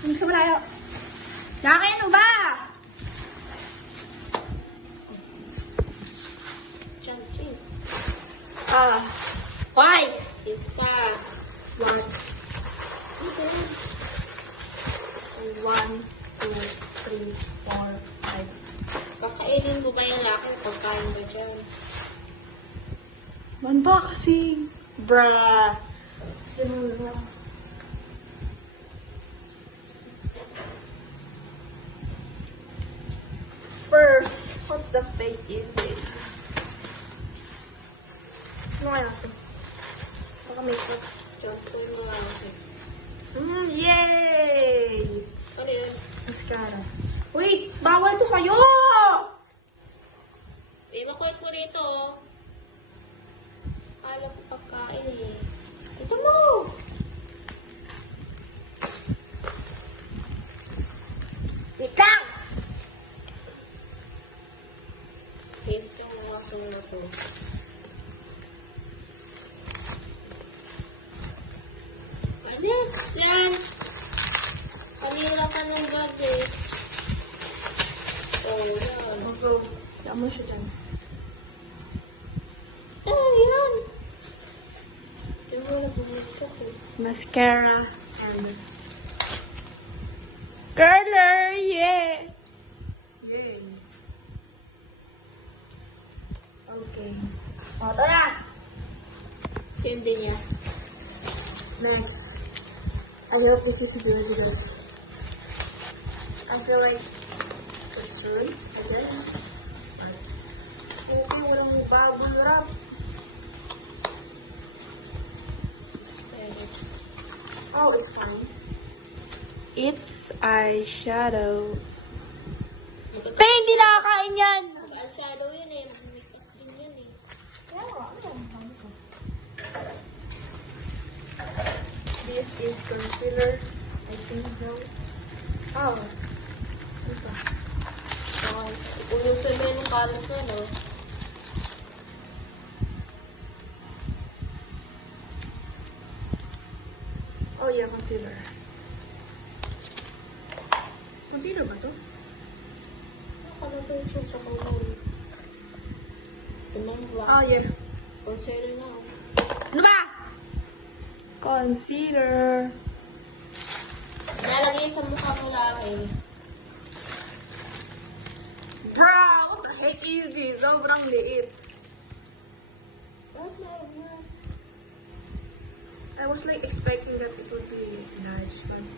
Gusto mo tayo? Laki, ano ba? Chunky. Why? Isa. One. 1, 2, 3, 4, 5. Kakainin mo ba yung laki? Pagkain ba dyan? Unboxing. Bruh. First, what's the fake in this? Ano kaya ito? Baka makeup. Chunky yung mga laki. Yay! Ano yun? Mascara. Wait! Bawal to kayo! Eh, makulit mo rito, oh. Alam ko pagkain, eh. Ito mo! Wait lang! Face yung mga sunod ko. Alis! Yan! Kanila ka ng bag, eh. Oh, yan. Okay. Tama siya dyan. Yan! Yung wala bumagsak, eh. Mascara and curler! Yeah! Yay! Okay. O, tara! Hindi niya. Next. I hope this is really good. I feel like it's good. Okay. Okay, walang bubble wrap. Oh, it's fine. It's eyeshadow. Te, hindi nakakain yan! Mag-eyeshadow yun, eh. Makeup din yun, eh. This is concealer. I think so. Oh. Ito. Unusin mo yung kalat na, no? Oh yeah, concealer. Concealer ba to? Nakalagay siya sa kulay. Tumangwa. Oh yeah. Concealer na, oh. Ano ba? Concealer. Nalagay sa mukha mo laki. Bro, what the heck is this? Sobrang liit. I was like expecting that it would be large.